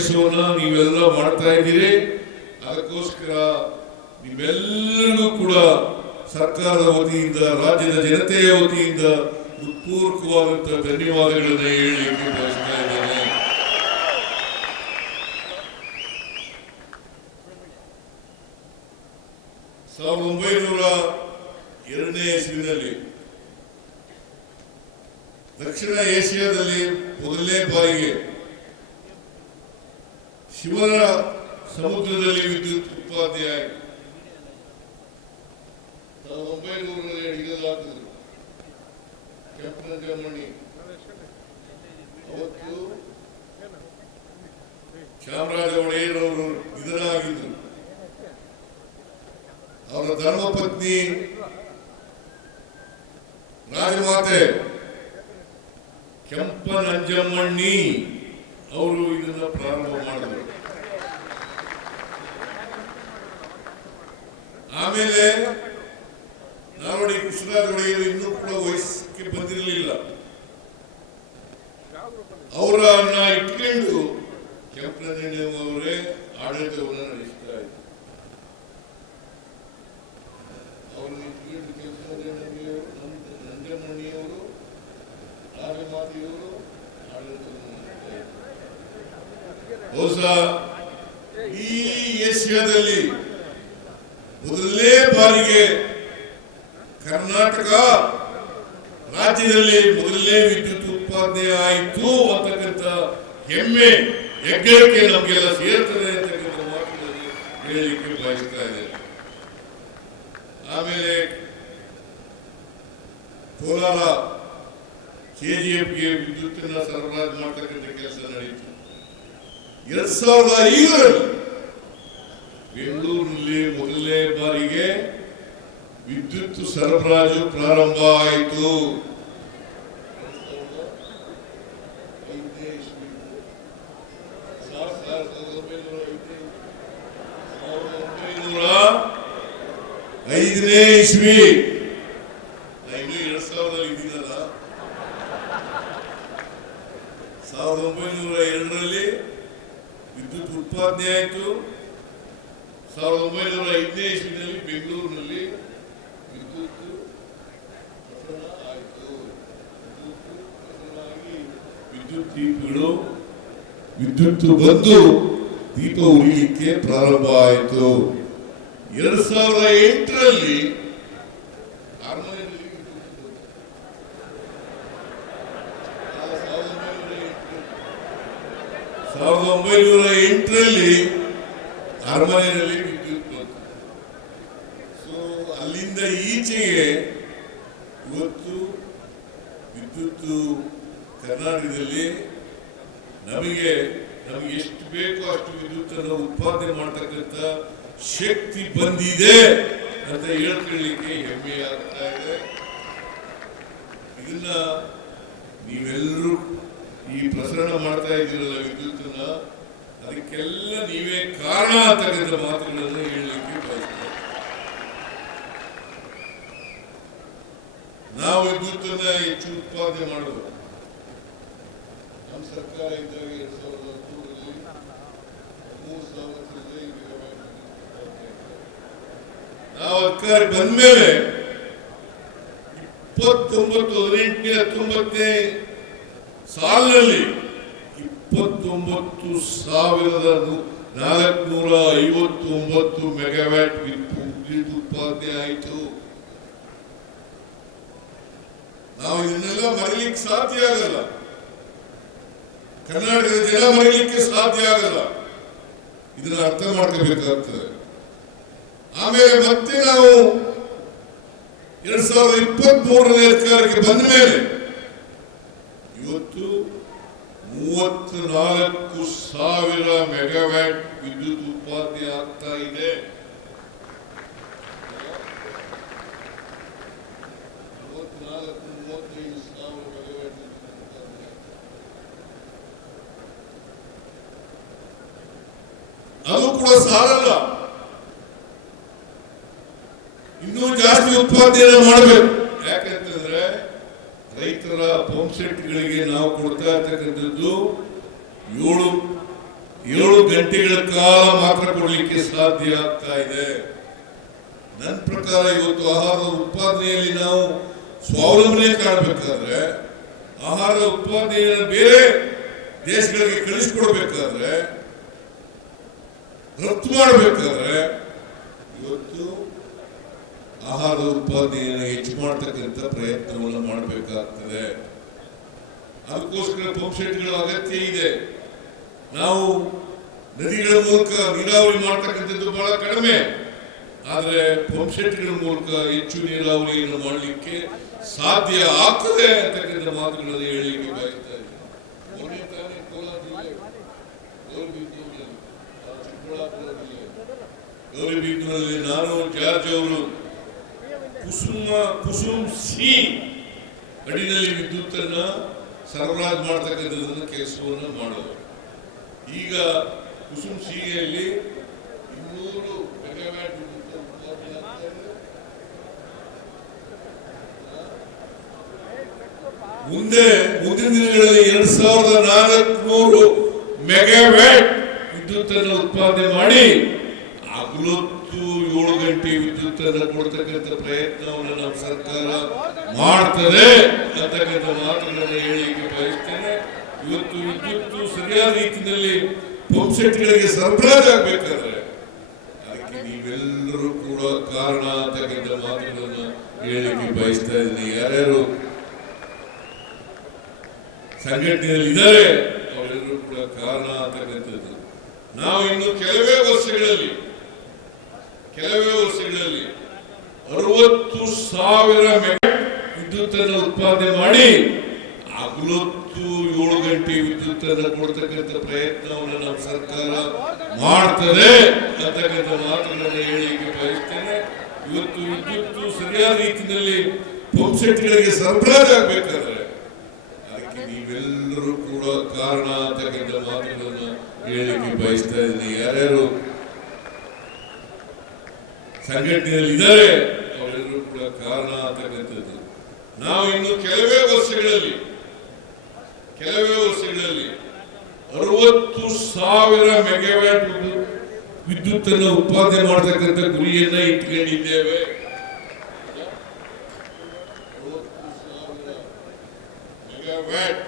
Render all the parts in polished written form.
ಕೆಲಸವನ್ನ ನೀವೆಲ್ಲ ಮಾಡ್ತಾ ಇದ್ದೀರಿ. ಅದಕ್ಕೋಸ್ಕರ ನಿಮ್ಮೆಲ್ಲರಿಗೂ ಕೂಡ ಸರ್ಕಾರದ ವತಿಯಿಂದ, ರಾಜ್ಯದ ಜನತೆಯ ವತಿಯಿಂದ ಹೃತ್ಪೂರ್ವಕವಾದಂತಹ ಧನ್ಯವಾದಗಳನ್ನು ಹೇಳಲಿಕ್ಕೆ ಬಯಸ್ತಾ ಇದ್ದೇನೆ. ಸಾವಿರದ 1902ನೇ ಇಸ್ವಿನಲ್ಲಿ ದಕ್ಷಿಣ ಏಷ್ಯಾದಲ್ಲಿ ಮೊದಲನೇ ಬಾರಿಗೆ ಶಿವನ ಸಮುದ್ರದಲ್ಲಿ ವಿದ್ಯುತ್ ಉತ್ಪಾದನೆ ಆಯಿತು. 1900ರಲ್ಲಿ ಹಿಡಿಯಲಾಗ್ತದೆ ಕೆಂಪನಂಜ ಮಣಿ. ಅವತ್ತು ಚಾಮರಾಜ ಒಡೆಯರ್ ಅವರು ನಿಧನರಾಗಿದ್ದರು. ಅವರ ಧರ್ಮಪತ್ನಿ ರಾಜಮಾತೆ ಕೆಂಪನಂಜಮ್ಮಣ್ಣಿ ಅವರು ಇದನ್ನ ಪ್ರಾರಂಭ ಮಾಡಿದರು. ಆಮೇಲೆ ನಾಲ್ವಡಿ ಕೃಷ್ಣರಾಜ ಒಡೆಯರು ಇನ್ನೂ ಕೂಡ ವಯಸ್ಸಿಗೆ ಬಂದಿರಲಿಲ್ಲ. ಅವರನ್ನ ಇಟ್ಕೊಂಡು ಕೆಂಪನಂಜಣ್ಣವರೇ ಆಡಳಿತವನ್ನು ನಡೆಸ್ತಾ ಇದ್ರು. ಅವರನ್ನು ಇಟ್ಕೊಂಡು ಕೆಂಪನಂಜಮ್ಮಣ್ಣಿಯವರು, ರಾಜಮಾತೆಯವರು ಆಡಳಿತವನ್ನು ನಡೆಸ್ತಾ ಇದ್ರು. ಬಹುಶಃ ಈ ಏಷ್ಯಾದಲ್ಲಿ ಮೊದಲನೇ ಬಾರಿಗೆ ಕರ್ನಾಟಕ ರಾಜ್ಯದಲ್ಲಿ ಮೊದಲನೇ ವಿದ್ಯುತ್ ಉತ್ಪಾದನೆ ಆಯಿತು ಅಂತಕ್ಕಂಥ ಹೆಮ್ಮೆ, ಹೆಗ್ಗಳಿಕೆ ನಮಗೆಲ್ಲ ಸೇರ್ತದೆ ಅಂತಕ್ಕಂಥ ಮಾತುಗಳನ್ನು ಹೇಳಲಿಕ್ಕೆ ಬಯಸ್ತಾ ಇದೆ. ಆಮೇಲೆ ಕೋಲಾರ ಕೆಜಿಎಫ್ಗೆ ವಿದ್ಯುತ್ತನ್ನ ಸರಬರಾಜು ಮಾಡ್ತಕ್ಕಂಥ ಕೆಲಸ ನಡೆಯಿತು. 2005ರಲ್ಲಿ ಬೆಂಗಳೂರಿನಲ್ಲಿ ಮೊದಲನೇ ಬಾರಿಗೆ ವಿದ್ಯುತ್ ಸರಬರಾಜು ಪ್ರಾರಂಭ ಆಯಿತು. 1905ನೇ ಇಸ್ವಿ. 2000 ಇದ್ದೀನಲ್ಲ. 1902ರಲ್ಲಿ ವಿದ್ಯುತ್ ಉತ್ಪಾದನೆ ಆಯಿತು. 1905ನೇ ಇಸ್ವಿನಲ್ಲಿ ಬೆಂಗಳೂರಿನಲ್ಲಿ ವಿದ್ಯುತ್ ಪ್ರಸರಣ ಆಯಿತು. ವಿದ್ಯುತ್ ದೀಪಗಳು ವಿದ್ಯುತ್ ಬಂದು ದೀಪ ಉರಿಲಿಕ್ಕೆ ಪ್ರಾರಂಭ ಆಯಿತು. 2008ರಲ್ಲಿ 1908ರಲ್ಲಿ ಅರಮನೆಯಲ್ಲಿ ವಿದ್ಯುತ್ ಬಂತು. ಸೊ ಅಲ್ಲಿಂದ ಈಚೆಗೆ ಇವತ್ತು ವಿದ್ಯುತ್ ಕರ್ನಾಟಕದಲ್ಲಿ ನಮಗೆ ಎಷ್ಟು ಬೇಕೋ ಅಷ್ಟು ವಿದ್ಯುತ್ ಅನ್ನು ಉತ್ಪಾದನೆ ಮಾಡತಕ್ಕಂಥ ಶಕ್ತಿ ಬಂದಿದೆ ಅಂತ ಹೇಳ್ಕೊಳ್ಳಿಕ್ಕೆ ಹೆಮ್ಮೆ ಆಗ್ತಾ ಇದೆ. ಇದನ್ನ ನೀವೆಲ್ಲರೂ ಈ ಪ್ರಸರಣ ಮಾಡ್ತಾ ಇದ್ದೀರಲ್ಲ ವಿದ್ಯುತ್ತನ್ನ, ಅದಕ್ಕೆಲ್ಲ ನೀವೇ ಕಾರಣ ಅಂತಕ್ಕಂಥ ಮಾತುಗಳನ್ನು ಹೇಳಲಿಕ್ಕೆ ಬಯಸ್ತೇವೆ. ನಾವು ವಿದ್ಯುತ್ತನ್ನ ಹೆಚ್ಚು ಉತ್ಪಾದನೆ ಮಾಡೋದು ನಮ್ಮ ಸರ್ಕಾರ ಇದ್ದಾಗ 2013ರಲ್ಲಿ 3,000 ನಾವು ಅಧಿಕಾರ ಬಂದ್ಮೇಲೆ 1918-19 ಸಾಲಿನಲ್ಲಿ 29,459 ಮೆಗಾವ್ಯಾಟ್ ವಿದ್ಯುತ್ ಉತ್ಪಾದನೆ ಆಯಿತು. ನಾವು ಇದನ್ನೆಲ್ಲ ಮರೀಲಿಕ್ಕೆ ಸಾಧ್ಯ ಆಗಲ್ಲ. ಕರ್ನಾಟಕದ ಜನ ಮರೀಲಿಕ್ಕೆ ಸಾಧ್ಯ ಆಗಲ್ಲ. ಇದನ್ನ ಅರ್ಥ ಮಾಡ್ಕೋಬೇಕಾಗ್ತದೆ. ಆಮೇಲೆ ಮತ್ತೆ ನಾವು 2023ನೇ ಅಧಿಕಾರಕ್ಕೆ ಬಂದ ಮೇಲೆ ಇವತ್ತು 34,000 ಮೆಗಾವ್ಯಾಟ್ ವಿದ್ಯುತ್ ಉತ್ಪಾದನೆ ಆಗ್ತಾ ಇದೆ. ಅದು ಕೂಡ ಸಾಲಲ್ಲ, ಇನ್ನೂ ಜಾಸ್ತಿ ಉತ್ಪಾದನೆ ಮಾಡಬೇಕು. ಯಾಕಂತಂದ್ರೆ ರೈತರ ಪಂಪ್ ಸೆಟ್ಗಳಿಗೆ ನಾವು ಕೊಡ್ತಾ ಇರ್ತಕ್ಕಂಥದ್ದು 7 ಗಂಟೆಗಳ ಕಾಲ ಮಾತ್ರ ಕೊಡಲಿಕ್ಕೆ ಸಾಧ್ಯ ಆಗ್ತಾ ಇದೆ. ನನ್ನ ಪ್ರಕಾರ ಇವತ್ತು ಆಹಾರದ ಉತ್ಪಾದನೆಯಲ್ಲಿ ನಾವು ಸ್ವಾವಲಂಬನೆ ಕಾಣಬೇಕಾದ್ರೆ, ಆಹಾರ ಉತ್ಪಾದನೆಯನ್ನು ಬೇರೆ ದೇಶಗಳಿಗೆ ಕಳಿಸಿಕೊಡ್ಬೇಕಾದ್ರೆ, ರಫ್ತು ಮಾಡಬೇಕಾದ್ರೆ ಇವತ್ತು ಆಹಾರದ ಉತ್ಪಾದನೆಯನ್ನು ಹೆಚ್ಚು ಮಾಡತಕ್ಕಂಥ ಪ್ರಯತ್ನವನ್ನು ಮಾಡಬೇಕಾಗ್ತದೆ. ಅದಕ್ಕೋಸ್ಕರ ಪಂಪ್ ಸೆಟ್ಗಳ ಅಗತ್ಯ ಇದೆ. ನಾವು ನದಿಗಳ ಮೂಲಕ ನೀರಾವರಿ ಮಾಡತಕ್ಕಂಥದ್ದು ಬಹಳ ಕಡಿಮೆ, ಆದರೆ ಪಂಪ್ ಸೆಟ್ಗಳ ಮೂಲಕ ಹೆಚ್ಚು ನೀರಾವರಿಯನ್ನು ಮಾಡಲಿಕ್ಕೆ ಸಾಧ್ಯ ಆಗ್ತದೆ ಅಂತಕ್ಕಂಥ ಮಾತುಗಳನ್ನು ಹೇಳಲಿಕ್ಕೆ ಬಯಸ್ತಾ ಇದ್ದೀನಿ. ಗೌರಿಬಿದನೂರಿನಲ್ಲಿ ನಾನು ಜಾರ್ಜ್ ಅವರು ಕುಸುಮ್ ಸಿ ಅಡಿನಲ್ಲಿ ವಿದ್ಯುತ್ ಅನ್ನ ಸರಬರಾಜು ಮಾಡತಕ್ಕಂಥದ್ದನ್ನು ಕೆಲಸವನ್ನು ಮಾಡೋದು. ಈಗ ಕುಸುಮ್ ಸಿಯಲ್ಲಿ 200 ಮೆಗಾವ್ಯಾಟ್ ವಿದ್ಯುತ್ ಉತ್ಪಾದನೆ ಆಗ್ತಾ ಇದೆ. ಮುಂದಿನ ದಿನಗಳಲ್ಲಿ 2400 ಮೆಗಾವ್ಯಾಟ್ ವಿದ್ಯುತ್ ಅನ್ನು ಉತ್ಪಾದನೆ ಮಾಡಿ ಹಗಲೊತ್ತು 7 ಗಂಟೆ ವಿದ್ಯುತ್ ಅನ್ನು ಕೊಡ್ತಕ್ಕಂಥ ಪ್ರಯತ್ನವನ್ನು ನಮ್ಮ ಸರ್ಕಾರ ಮಾಡ್ತದೆ ಅಂತಕ್ಕಂಥ ಮಾತುಗಳನ್ನು ಹೇಳಲಿಕ್ಕೆ ಬಯಸ್ತೇನೆ. ಇವತ್ತು ವಿದ್ಯುತ್ ಸರಿಯಾದ ರೀತಿಯಲ್ಲಿ ಪಂಪ್ ಸೆಟ್ಗಳಿಗೆ ಸರಬರಾಜು ಆಗಬೇಕಾದ್ರೆ ಅದಕ್ಕೆ ನೀವೆಲ್ಲರೂ ಕೂಡ ಕಾರಣ ಅಂತಕ್ಕಂಥ ಮಾತುಗಳನ್ನು ಹೇಳಲಿಕ್ಕೆ ಬಯಸ್ತಾ ಇದ್ದೀನಿ. ಯಾರ್ಯಾರು ಸಂಘಟನೆಯಲ್ಲಿ ಇದ್ದಾರೆ ಅವರೆಲ್ಲರೂ ಕೂಡ ಕಾರಣ ಅಂತಕ್ಕಂಥದ್ದು. ನಾವು ಇನ್ನು ಕೆಲವೇ ವರ್ಷಗಳಲ್ಲಿ 60,000 ಮೆಗಾವ್ಯಾಟ್ ವಿದ್ಯುತ್ ಅನ್ನು ಉತ್ಪಾದನೆ ಮಾಡಿ ಹಗಲೊತ್ತು 7 ಗಂಟೆ ವಿದ್ಯುತ್ ಅನ್ನು ಕೊಡ್ತಕ್ಕಂಥ ಪ್ರಯತ್ನವನ್ನು ನಮ್ಮ ಸರ್ಕಾರ ಮಾಡ್ತದೆ ಅಂತಕ್ಕಂಥ ಮಾತುಗಳನ್ನು ಹೇಳಲಿಕ್ಕೆ ಬಯಸ್ತೇನೆ. ಇವತ್ತು ವಿದ್ಯುತ್ ಸರಿಯಾದ ರೀತಿಯಲ್ಲಿ ಪಂಪ್ ಸೆಟ್ಗಳಿಗೆ ಸರಬರಾಜು ಆಗಬೇಕಾದ್ರೆ ಅದಕ್ಕೆ ನೀವೆಲ್ಲರೂ ಕೂಡ ಕಾರಣ ಅಂತಕ್ಕಂಥ ಮಾತುಗಳನ್ನು ಹೇಳಲಿಕ್ಕೆ ಬಯಸ್ತಾ ಇದ್ದೀನಿ. ಯಾರ್ಯಾರು ಸಂಘಟನೆಯಲ್ಲಿ ಇದ್ದಾರೆ ಅವರೆಲ್ಲರೂ ಕೂಡ ಕಾರಣ ಅಂತಕ್ಕಂಥದ್ದು. ನಾವು ಇನ್ನು ಕೆಲವೇ ವರ್ಷಗಳಲ್ಲಿ 60,000 ಮೆಗಾವ್ಯಾಟ್ ವಿದ್ಯುತ್ ಅನ್ನು ಉತ್ಪಾದನೆ ಮಾಡತಕ್ಕಂಥ ಗುರಿಯನ್ನ ಇಟ್ಕೊಂಡಿದ್ದೇವೆ. 60,000 ಮೆಗಾವ್ಯಾಟ್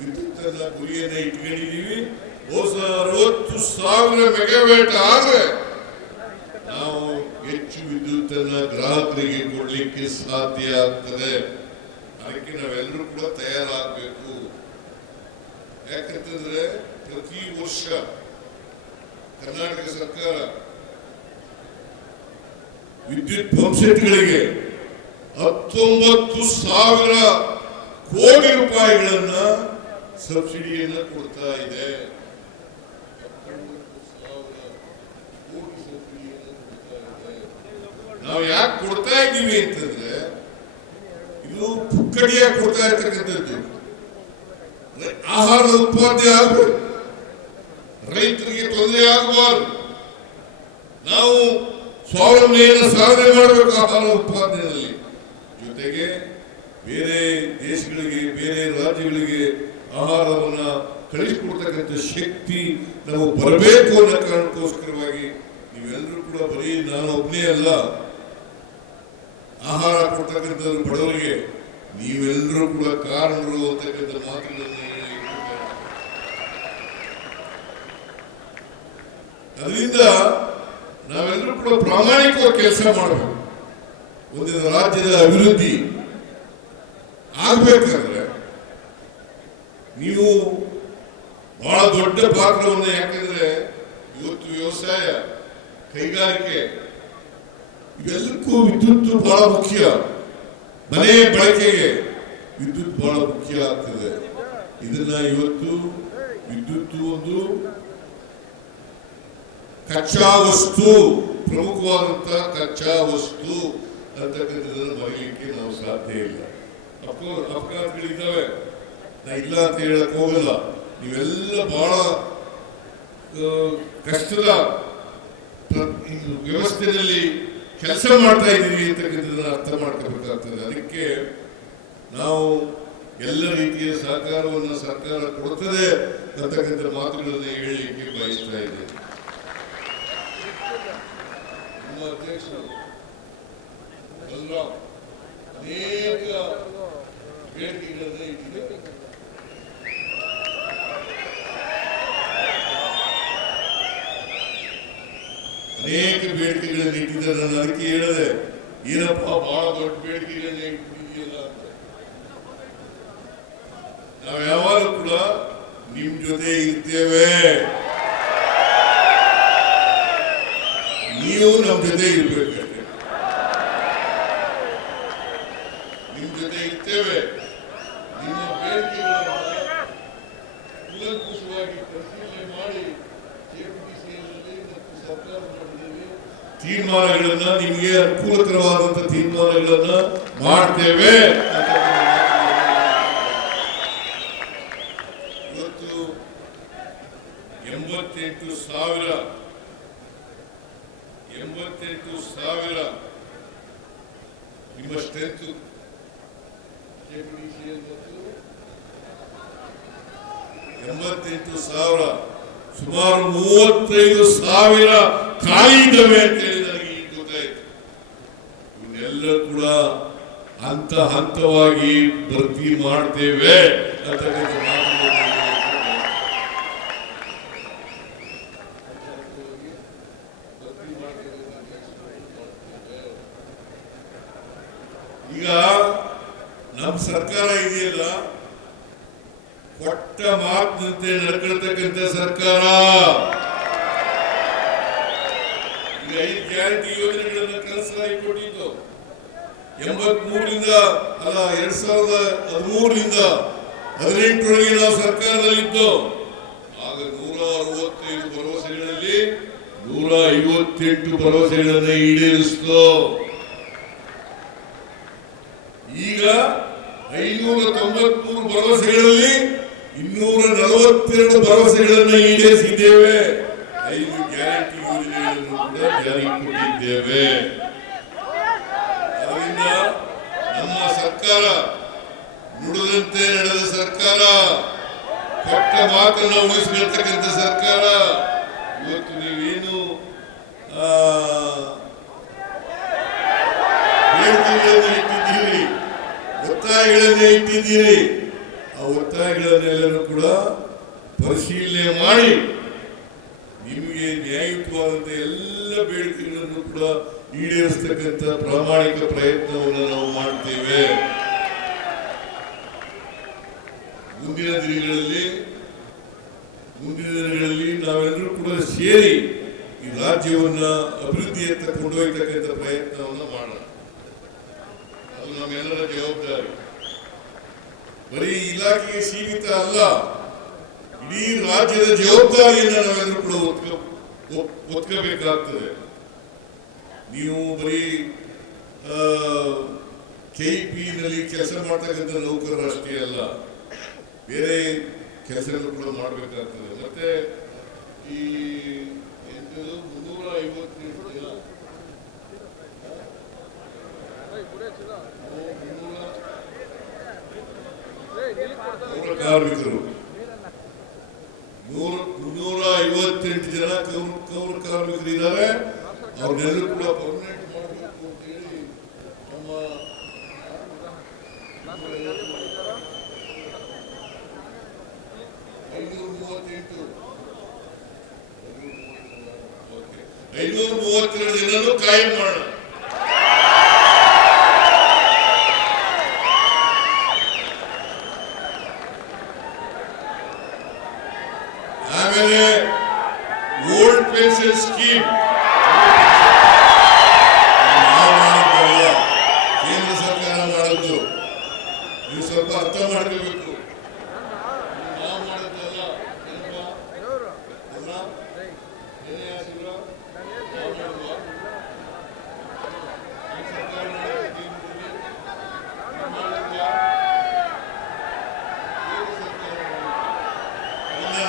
ವಿದ್ಯುತ್ ಅನ್ನ ಗುರಿಯನ್ನ ಇಟ್ಕೊಂಡಿದ್ದೀವಿ. 60,000 ಮೆಗಾವ್ಯಾಟ್ ಆದ್ರೆ ನಾವು ಹೆಚ್ಚು ವಿದ್ಯುತ್ ಅನ್ನ ಗ್ರಾಹಕರಿಗೆ ಕೊಡ್ಲಿಕ್ಕೆ ಸಾಧ್ಯ ಆಗ್ತದೆ. ಅದಕ್ಕೆ ನಾವೆಲ್ಲರೂ ಕೂಡ ತಯಾರಾಗಬೇಕು. ಯಾಕಂತಂದ್ರೆ ಪ್ರತಿ ವರ್ಷ ಕರ್ನಾಟಕ ಸರ್ಕಾರ ವಿದ್ಯುತ್ ಪಂಪ್ ಸೆಟ್ಗಳಿಗೆ 19,000 ಕೋಟಿ ರೂಪಾಯಿಗಳನ್ನ ಸಬ್ಸಿಡಿಯನ್ನ ಕೊಡ್ತಾ ಇದೆ. ನಾವು ಯಾಕೆ ಕೊಡ್ತಾ ಇದ್ದೀವಿ ಅಂತಂದ್ರೆ ಇದು ಪುಕ್ಕಡಿಯಾಗಿ ಕೊಡ್ತಾ ಇರ್ತಕ್ಕಂಥದ್ದು. ಆಹಾರದ ಉತ್ಪಾದನೆ ಆಗಬೇಕು, ರೈತರಿಗೆ ತೊಂದರೆ ಆಗಬಾರದು. ನಾವು ಸ್ವಾವಲಂಬನೆಯನ್ನು ಸಾಧನೆ ಮಾಡಬೇಕು ಆಹಾರ ಉತ್ಪಾದನೆಯಲ್ಲಿ. ಜೊತೆಗೆ ಬೇರೆ ದೇಶಗಳಿಗೆ, ಬೇರೆ ರಾಜ್ಯಗಳಿಗೆ ಆಹಾರವನ್ನ ಕಳಿಸಿಕೊಡ್ತಕ್ಕಂಥ ಶಕ್ತಿ ನಾವು ಬರಬೇಕು ಅನ್ನೋ ಕಾರಣಕ್ಕೋಸ್ಕರವಾಗಿ ನೀವೆಲ್ಲರೂ ಕೂಡ ಬರೀ ನಾನು ಒಬ್ಬನೇ ಅಲ್ಲ, ಆಹಾರ ಕೊಡ್ತಕ್ಕಂಥದ್ದು ಬಡವರಿಗೆ ನೀವೆಲ್ಲರೂ ಕೂಡ ಕಾರಣರು ಅಂತಕ್ಕಂಥ ಮಾತುಗಳನ್ನು ಹೇಳಿ, ಅದರಿಂದ ನಾವೆಲ್ಲರೂ ಕೂಡ ಪ್ರಾಮಾಣಿಕವಾಗಿ ಕೆಲಸ ಮಾಡಬೇಕು. ಒಂದು ರಾಜ್ಯದ ಅಭಿವೃದ್ಧಿ ಆಗ್ಬೇಕಾದ್ರೆ ನೀವು ಬಹಳ ದೊಡ್ಡ ಪಾತ್ರವನ್ನು, ಯಾಕಂದ್ರೆ ಇವತ್ತು ವ್ಯವಸಾಯ, ಕೈಗಾರಿಕೆ ಇವೆಲ್ಲಕ್ಕೂ ವಿದ್ಯುತ್ ಬಹಳ ಮುಖ್ಯ. ಮನೆ ಬಳಕೆಗೆ ವಿದ್ಯುತ್ ಬಹಳ ಮುಖ್ಯ ಆಗ್ತದೆ. ಇದನ್ನ ಇವತ್ತು ವಿದ್ಯುತ್ ಒಂದು ಕಚ್ಚಾ ವಸ್ತು, ಪ್ರಮುಖವಾದಂತಹ ಕಚ್ಚಾ ವಸ್ತು ಅಂತಕ್ಕಂಥದ್ದನ್ನು ಬರೀಲಿಕ್ಕೆ ನಾವು ಸಾಧ್ಯ ಇಲ್ಲ. ಅಪಘಾತಗಳಿದ್ದಾವೆ, ನಾ ಇಲ್ಲ ಅಂತ ಹೇಳಕ್ ಹೋಗಲ್ಲ. ನೀವೆಲ್ಲ ಬಹಳ ಕಷ್ಟದ ವ್ಯವಸ್ಥೆಯಲ್ಲಿ ಕೆಲಸ ಮಾಡ್ತಾ ಇದ್ದೀವಿ ಅಂತಕ್ಕಂಥದ್ದನ್ನ ಅರ್ಥ ಮಾಡ್ಕೋಬೇಕಾಗ್ತದೆ. ಅದಕ್ಕೆ ನಾವು ಎಲ್ಲ ರೀತಿಯ ಸಹಕಾರವನ್ನು ಸರ್ಕಾರ ಕೊಡ್ತದೆ ಅಂತಕ್ಕಂಥ ಮಾತುಗಳನ್ನು ಹೇಳಲಿಕ್ಕೆ ಬಯಸ್ತಾ ಇದ್ದೇನೆ. ನಮ್ಮ ಅಧ್ಯಕ್ಷರು ಅನೇಕ ಬೇಡಿಕೆಗಳನ್ನು ಇಟ್ಟಿದ್ದಾರೆ. ಅನೇಕ ಬೇಡಿಕೆಗಳನ್ನು ಇಟ್ಟಿದ್ದಾರೆ. ನಾನು ಅದಕ್ಕೆ ಹೇಳಿದೆ, ಏನಪ್ಪ ಬಹಳ ದೊಡ್ಡ ಬೇಡಿಕೆಗಳನ್ನ ಇಟ್ಟಿದೆಯಲ್ಲ ಅಂತ. ನಾವು ಯಾವಾಗಲೂ ಕೂಡ ನಿಮ್ ಜೊತೆ ಇರ್ತೇವೆ, ನೀವು ನಮ್ಮ ಜೊತೆ ಇರ್ಬೇಕಂತೆ. ನಿಮ್ ಜೊತೆ ಇರ್ತೇವೆ. ನಿಮ್ಮ ಬೇಡಿಕೆಗಳನ್ನು ಕೂಲಂಕುಷವಾಗಿ ಪರಿಶೀಲನೆ ಮಾಡಿ ಕೆಪಿಸಿಸಿಯಲ್ಲಿ ಮತ್ತು ಸರ್ಕಾರ ತೀರ್ಮಾನಗಳನ್ನ ನಿಮಗೆ ಅನುಕೂಲಕರವಾದಂತಹ ತೀರ್ಮಾನಗಳನ್ನ ಮಾಡ್ತೇವೆ. ಇವತ್ತು 88,000 ನಿಮ್ಮ ಸ್ಟ್ರೆಂತ್ ಕೆಪಿಸಿಎಲ್ ಮತ್ತು 88,000 ಸುಮಾರು 35,000 ಖಾಲಿ ಇದ್ದಾವೆ ಅಂತ ಹೇಳಿ ನನಗೆ ಈಗ ಗೊತ್ತಾಯ್ತು. ಇವನ್ನೆಲ್ಲ ಕೂಡ ಹಂತ ಹಂತವಾಗಿ ಭರ್ತಿ ಮಾಡ್ತೇವೆ ಅಂತಕ್ಕಂಥ ಮಾತುಗಳನ್ನು ಈಗ ನಮ್ಮ ಸರ್ಕಾರ ಇದೆಯಲ್ಲ, ಕೊಟ್ಟ ಮಾತಿನಂತೆ ನಡ್ಕೊಳ್ತಕ್ಕಂಥ ಸರ್ಕಾರ. ಈಗ 5 ಗ್ಯಾರಂಟಿ ಯೋಜನೆಗಳನ್ನು ಕನಸಾಗಿ ಕೊಟ್ಟಿದ್ದು 2013ರಿಂದ 18ರೊಳಗೆ ನಾವು ಸರ್ಕಾರದಲ್ಲಿದ್ದು. ಆಗ 165 ಭರವಸೆಗಳಲ್ಲಿ 158 ಭರವಸೆಗಳನ್ನು ಈಡೇರಿಸಿತು. ಈಗ 593 ಭರವಸೆಗಳಲ್ಲಿ 242 ಭರವಸೆಗಳನ್ನು ಈಡೇರಿಸಿದ್ದೇವೆ. 5 ಗ್ಯಾರಂಟಿ ಯೋಜನೆಗಳನ್ನು ಕೂಡ ಜಾರಿಗೆ ಕೊಟ್ಟಿದ್ದೇವೆ. ಅದರಿಂದ ನಮ್ಮ ಸರ್ಕಾರ ನುಡಿದಂತೆ ನಡೆದ ಸರ್ಕಾರ, ಕೊಟ್ಟ ಮಾತನ್ನು ಉಳಿಸಿಕೊಳ್ತಕ್ಕಂಥ ಸರ್ಕಾರ. ಇವತ್ತು ನೀವೇನು ಬೇಡಿಕೆಗಳನ್ನು ಇಟ್ಟಿದ್ದೀರಿ, ಒತ್ತಾಯಗಳನ್ನು ಇಟ್ಟಿದ್ದೀರಿ, ಆ ಒತ್ತಾಯಗಳನ್ನೆಲ್ಲರೂ ಕೂಡ ಪರಿಶೀಲನೆ ಮಾಡಿ ನಿಮಗೆ ನ್ಯಾಯಯುತವಾದಂತಹ ಎಲ್ಲ ಬೇಡಿಕೆಗಳನ್ನು ಕೂಡ ಈಡೇರಿಸತಕ್ಕಂಥ ಪ್ರಾಮಾಣಿಕ ಪ್ರಯತ್ನವನ್ನು ನಾವು ಮಾಡ್ತೇವೆ. ಮುಂದಿನ ದಿನಗಳಲ್ಲಿ ನಾವೆಲ್ಲರೂ ಕೂಡ ಸೇರಿ ಈ ರಾಜ್ಯವನ್ನ ಅಭಿವೃದ್ಧಿಯತ್ತ ಕೊಂಡೊಯ್ಯತಕ್ಕಂಥ ಪ್ರಯತ್ನವನ್ನು ಮಾಡೋಣ. ಅದು ನಮ್ಮೆಲ್ಲರ ಜವಾಬ್ದಾರಿ. ಬರೀ ಇಲಾಖೆಗೆ ಸೀಮಿತ ಅಲ್ಲ, ಇಡೀ ರಾಜ್ಯದ ಜವಾಬ್ದಾರಿಯನ್ನು ನಾವೆಲ್ಲರೂ ಕೂಡ ಒತ್ಕೋಬೇಕಾಗ್ತದೆ. ನೀವು ಬರೀ ಕೆಇಪಿನಲ್ಲಿ ಕೆಲಸ ಮಾಡ್ತಕ್ಕಂಥ ನೌಕರರು ಅಷ್ಟೇ ಅಲ್ಲ, ಬೇರೆ ಕೆಲಸಗಳು ಕೂಡ ಮಾಡಬೇಕಾಗ್ತದೆ. ಮತ್ತೆ ಈ 358 ಜನ ಕಾರ್ಮಿಕರು, 358 ಜನ ಕೌರ ಕಾರ್ಮಿಕರು ಇದ್ದಾರೆ. ಅವ್ರನ್ನೆಲ್ಲೂ ಕೂಡ ಪರ್ಮನೆಂಟ್ ಮಾಡಬೇಕು ಅಂತ ಹೇಳಿ ನಮ್ಮ 532 ಜನರು ಕಾಯಂ ಮಾಡೋಣ. ಆಮೇಲೆ ಓಲ್ಡ್ ಪೆನ್ಷನ್ ಸ್ಕೀಮ್ ಕೇಂದ್ರ ಸರ್ಕಾರ ಮಾಡಿದ್ದು, ನೀವು ಸ್ವಲ್ಪ ಅರ್ಥ ಮಾಡ್ಕೋಬೇಕು. ನಾವು ಮಾಡಿದ್ದಲ್ಲ,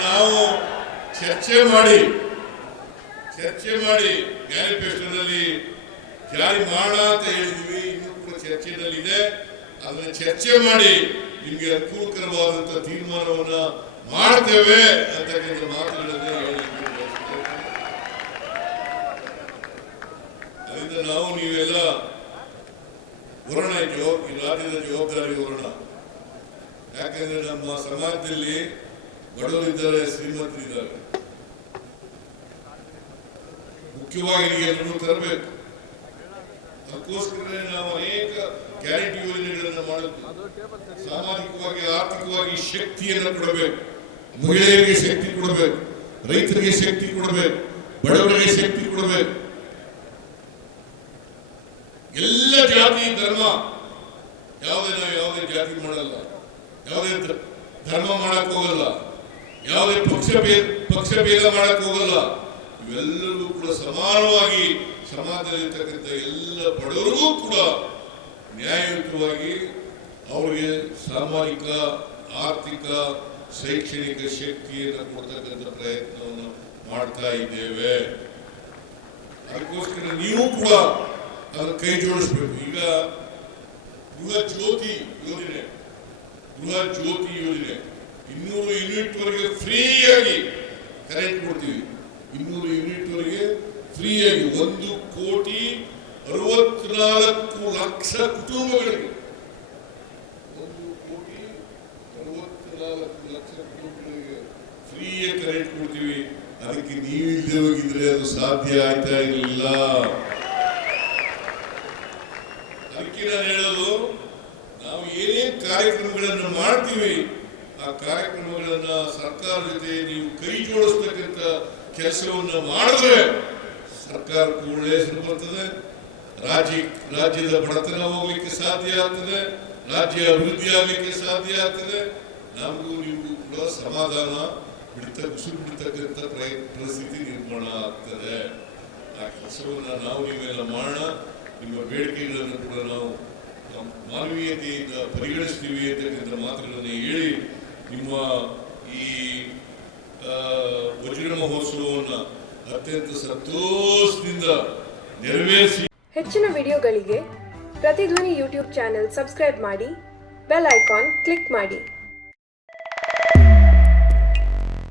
ನಾವು ಚರ್ಚೆ ಮಾಡಿ ಮ್ಯಾನಿಫೆಸ್ಟೋನಲ್ಲಿ ಜಾರಿ ಮಾಡ ಅಂತ ಹೇಳಿದ್ವಿ. ಇನ್ನೂ ಕೂಡ ಚರ್ಚೆನಲ್ಲಿದೆ. ಅದನ್ನ ಚರ್ಚೆ ಮಾಡಿ ನಿಮಗೆ ಅನುಕೂಲಕರವಾದಂತಹ ತೀರ್ಮಾನವನ್ನ ಮಾಡ್ತೇವೆ ಅಂತಕ್ಕಂಥ ಮಾತುಗಳನ್ನೇ ಹೇಳಲಿಕ್ಕೆ ಅದರಿಂದ ನಾವು ನೀವೆಲ್ಲ ಹೊರಣ ಈ ರಾಜ್ಯದ ಜವಾಬ್ದಾರಿ ಹೊರಣ. ಯಾಕಂದ್ರೆ ನಮ್ಮ ಸಮಾಜದಲ್ಲಿ ಬಡವರಿದ್ದಾರೆ, ಶ್ರೀಮಂತರಿದ್ದಾರೆ. ಮುಖ್ಯವಾಗಿ ಎಲ್ಲರೂ ತರಬೇಕು. ಅದಕ್ಕೋಸ್ಕರ ನಾವು ಅನೇಕ ಗ್ಯಾರಂಟಿ ಯೋಜನೆಗಳನ್ನು ಮಾಡಬೇಕು. ಸಾಮಾಜಿಕವಾಗಿ ಆರ್ಥಿಕವಾಗಿ ಶಕ್ತಿಯನ್ನು ಕೊಡಬೇಕು. ಮಹಿಳೆಯರಿಗೆ ಶಕ್ತಿ ಕೊಡಬೇಕು, ರೈತರಿಗೆ ಶಕ್ತಿ ಕೊಡಬೇಕು, ಬಡವರಿಗೆ ಶಕ್ತಿ ಕೊಡಬೇಕು. ಎಲ್ಲ ಜಾತಿ ಧರ್ಮ ಯಾವುದೇ ಜಾತಿ ಮಾಡಲ್ಲ, ಯಾವುದೇ ಧರ್ಮ ಮಾಡಕ್ ಹೋಗಲ್ಲ, ಯಾವುದೇ ಪಕ್ಷ ಭೇದ ಮಾಡಕ್ ಹೋಗಲ್ಲ. ಇವೆಲ್ಲರೂ ಕೂಡ ಸಮಾನವಾಗಿ ಸಮಾಜದಲ್ಲಿರ್ತಕ್ಕಂಥ ಎಲ್ಲ ಬಡವರಿಗೂ ಕೂಡ ನ್ಯಾಯಯುತವಾಗಿ ಅವರಿಗೆ ಸಾಮಾಜಿಕ, ಆರ್ಥಿಕ, ಶೈಕ್ಷಣಿಕ ಶಕ್ತಿಯನ್ನು ಕೊಡ್ತಕ್ಕಂಥ ಪ್ರಯತ್ನವನ್ನು ಮಾಡ್ತಾ ಇದ್ದೇವೆ. ಅದಕ್ಕೋಸ್ಕರ ನೀವು ಕೂಡ ಅದನ್ನು ಕೈ ಜೋಡಿಸ್ಬೇಕು. ಈಗ ಗೃಹ ಜ್ಯೋತಿ ಯೋಜನೆ 200 ಯೂನಿಟ್ ವರೆಗೆ ಫ್ರೀಯಾಗಿ ಕರೆಂಟ್ ಕೊಡ್ತೀವಿ. 200 ಯೂನಿಟ್ ವರೆಗೆ ಫ್ರೀಯಾಗಿ 1,64,00,000 ಕುಟುಂಬಗಳಿಗೆ 1,64,00,000 ಕುಟುಂಬಗಳಿಗೆ ಫ್ರೀಯಾಗಿ ಕರೆಂಟ್ ಕೊಡ್ತೀವಿ. ಅದಕ್ಕೆ ನೀವಿಲ್ಲದೆ ಹೋಗಿದ್ರೆ ಅದು ಸಾಧ್ಯ ಆಯ್ತಾ ಇರಲಿಲ್ಲ. ಅದಕ್ಕೆ ನಾನು ಹೇಳೋದು, ನಾವು ಏನೇನು ಕಾರ್ಯಕ್ರಮಗಳನ್ನು ಮಾಡ್ತೀವಿ ಆ ಕಾರ್ಯಕ್ರಮಗಳನ್ನ ಸರ್ಕಾರದ ಜೊತೆ ನೀವು ಕೈ ಜೋಡಿಸ್ತಕ್ಕಂಥ ಕೆಲಸವನ್ನು ಮಾಡಿದ್ರೆ ಸರ್ಕಾರಕ್ಕೂ ಒಳ್ಳೆಯ ಹೆಸರು ಬರ್ತದೆ, ರಾಜ್ಯದ ಬಡತನ ಹೋಗ್ಲಿಕ್ಕೆ ಸಾಧ್ಯ ಆಗ್ತದೆ, ರಾಜ್ಯ ಅಭಿವೃದ್ಧಿ ಆಗ್ಲಿಕ್ಕೆ ಸಾಧ್ಯ ಆಗ್ತದೆ. ನಮಗೂ ನಿಮಗೂ ಕೂಡ ಸಮಾಧಾನ ಬಿಡ್ತಕ್ಕಂಥ ಪರಿಸ್ಥಿತಿ ನಿರ್ಮಾಣ ಆಗ್ತದೆ. ಆ ಕೆಲಸವನ್ನು ನಾವು ನೀವೆಲ್ಲ ಮಾಡೋಣ. ನಿಮ್ಮ ಬೇಡಿಕೆಗಳನ್ನು ಕೂಡ ನಾವು ಮಾನವೀಯತೆಯಿಂದ ಪರಿಗಣಿಸ್ತೀವಿ ಅಂತಕ್ಕಂಥ ಮಾತುಗಳನ್ನು ಹೇಳಿ ನಿಮ್ಮ ಈ ವಜ್ರ ಮಹೋತ್ಸವವನ್ನು ಅತ್ಯಂತ ಸಂತೋಷದಿಂದ ನೆರವೇರಿಸಿ. ಹೆಚ್ಚಿನ ವಿಡಿಯೋಗಳಿಗೆ ಪ್ರತಿಧ್ವನಿ ಯೂಟ್ಯೂಬ್ ಚಾನೆಲ್ ಸಬ್ಸ್ಕ್ರೈಬ್ ಮಾಡಿ, ಬೆಲ್ ಐಕಾನ್ ಕ್ಲಿಕ್ ಮಾಡಿ.